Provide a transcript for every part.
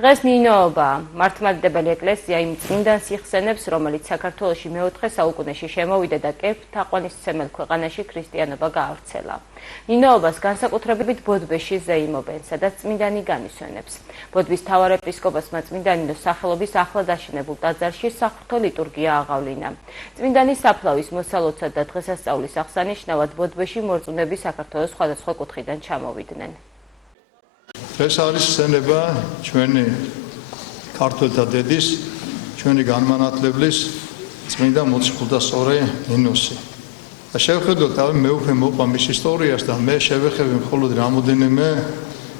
დღეს ნინოობა მართლმადიდებელი ეკლესია იმ წმინდანს იხსენებს, რომელიც საქართველოში მეოთხე საუკუნეში შემოვიდა და კეფ-თაყვანისმცემელ ქვეყანაში ქრისტიანობა გაავრცელა. ნინოობას განსაკუთრებით ბოდბეში ზეიმობენ, სადაც წმინდანი განისვენებს. ბოდბის მთავარეპისკოპოსმა წმინდა ნინოს სახელობის ახლად აშენებულ ტაძარში საღვთო ლიტურგია აღავლინა. წმინდანის საფლავის მოსალოცვა და დღესასწაულის აღსანიშნავად ბოდბეში მორწმუნეები საქართველოს სხვადასხვა კუთხიდან ჩამოვიდნენ. ეს არის სცენება ჩვენი ქართველთა დედის, ჩვენი განმანათლებლის წმინდა მოციქულთასწორი ნინოსი. და შევხედოთ თავი მეუფე მოყვა მის ისტორიას და მე შევეხები მხოლოდ რამოდენიმე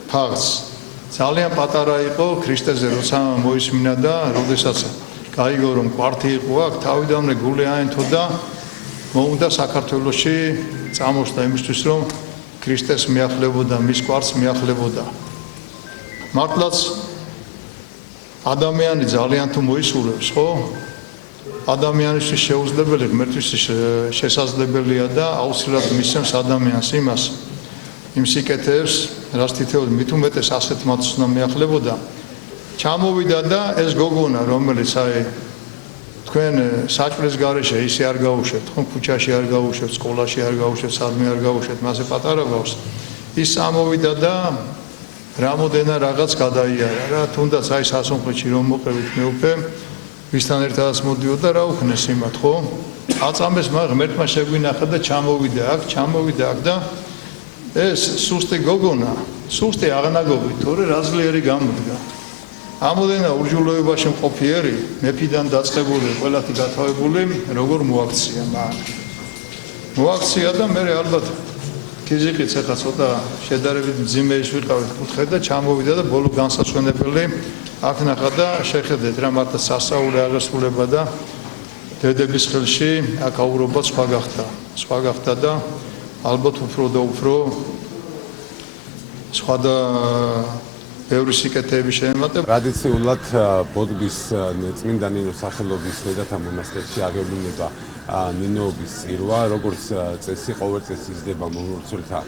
ფაქტს. ძალიან პატარა იყო ქრისტეზე როცა მოისმინა და როდესაც გაიგო რომ კვართი იყო აქ, თავიდანვე გული აენთო და მოუნდა საქართველოში წამოსდა იმისთვის რომ ქრისტეს მიახლებოდა, მის კვართს მიახლებოდა. მართლაც ადამიანი ძალიან თუ მოისურვებს, ხო? ადამიანისთვის შეუძლებელი, ღმერთისთვის შესაძლებელია და აუცილებლად მისცემს ადამიანს იმას, იმ სიკეთეებს, რაც თითოეულ მით უმეტეს ასეთ მათს უნდა მიახლებოდა. ჩამოვიდა და ეს გოგონა, რომელიც თქვენ საჭმლის გარეშე ისე არ გაუშვებთ, ხო, ქუჩაში არ გაუშვებთ, სკოლაში არ გაუშვებთ, სადმე არ გაუშვებთ, მასე პატარა ბავშვს. ის წამოვიდა და რამოდენა რაღაც გადაიარა რა, თუნდაც სასონხლეთში რომ მოყევით მეუფე, ვისთან ერთადაც მოდიოდა რა უქნეს იმათ, ხო? აწამეს ღმერთმა შეგვინახა და ჩამოვიდა აქ და ეს სუსტი გოგონა, სუსტი აღნაგობი, თორე რა ძლიერი გამოდგა. ამოდენა ურჯულოებაში მყოფიერი, მეფიდან დაწყებული, ყველათი გათავებული, როგორ მოაქცია მან. მოაქცია და მე ალბათ ფიზიკით ახლა ცოტა შედარებით მძიმე ის ვიყავით კუთხე და ჩამოვიდა და ბოლო განსასვენებელი აქ ნახა და შეხედეთ რა მართლა სასაული აღესრულება და დედების ხელში აქ აურობა სხვა გახდა და ალბათ უფრო და უფრო სხვა და ბევრი სიკეთეები შეემატება. ტრადიციულად ბოდბის წმინდა ნინოს სახელობის დედათა მონასტერში აღევლინება ნინოობის წირვა, როგორც წესი ყოველ წელს იზრდება მომლოცველთა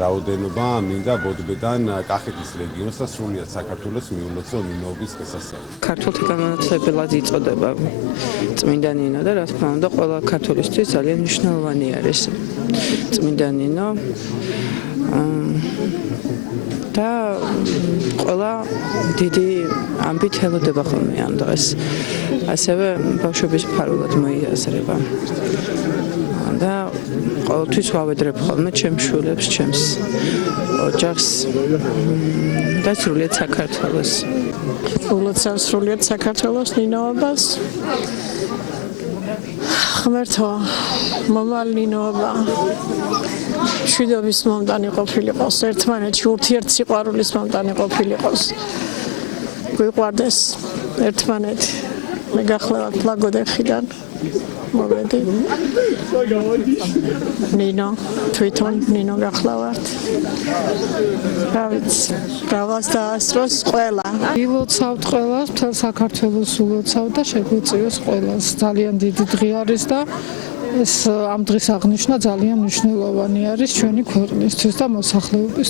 რაოდენობა, მინდა ბოდბედან კახეთის რეგიონს და სრულიად საქართველოს მიულოცო ნინოობის დღესასწაული. ქართველთა განმანათლებელად იწოდება წმინდა ნინო და რა თქმა უნდა ყველა ქართველისთვის ძალიან მნიშვნელოვანი არის წმინდა ნინო. და ყველა დიდი ამბით ელოდება ხოლმე ამ დღეს. ასევე ბავშვების ფარულად მოიაზრება. და ყოველთვის ვავედრებ ხოლმე ჩემს შვილებს, ჩემს ოჯახს და სრულიად საქართველოს. სრულიად საქართველოს ნინოობას. ღმერთო, მომავალ ნინოობა მშვიდობის მომდანი ყოფილიყოს, ერთმანეთში ურთიერთ სიყვარულის მომდანი ყოფილიყოს. გვიყვარდეს ერთმანეთი. მე გახლავართ ლაგოდეხიდან მოვედი. ნინო, თვითონ ნინო გახლავართ. რა ვიცი, გავს დაასწროს ყველა. ილოცავთ ყველას, მთელ საქართველოს ულოცავთ და შეგვეწიოს ყველას. ძალიან დიდი დღე არის და ეს ამ დღის აღნიშვნა ძალიან მნიშვნელოვანი არის ჩვენი ქვეყნისთვის და მოსახლეობისთვის.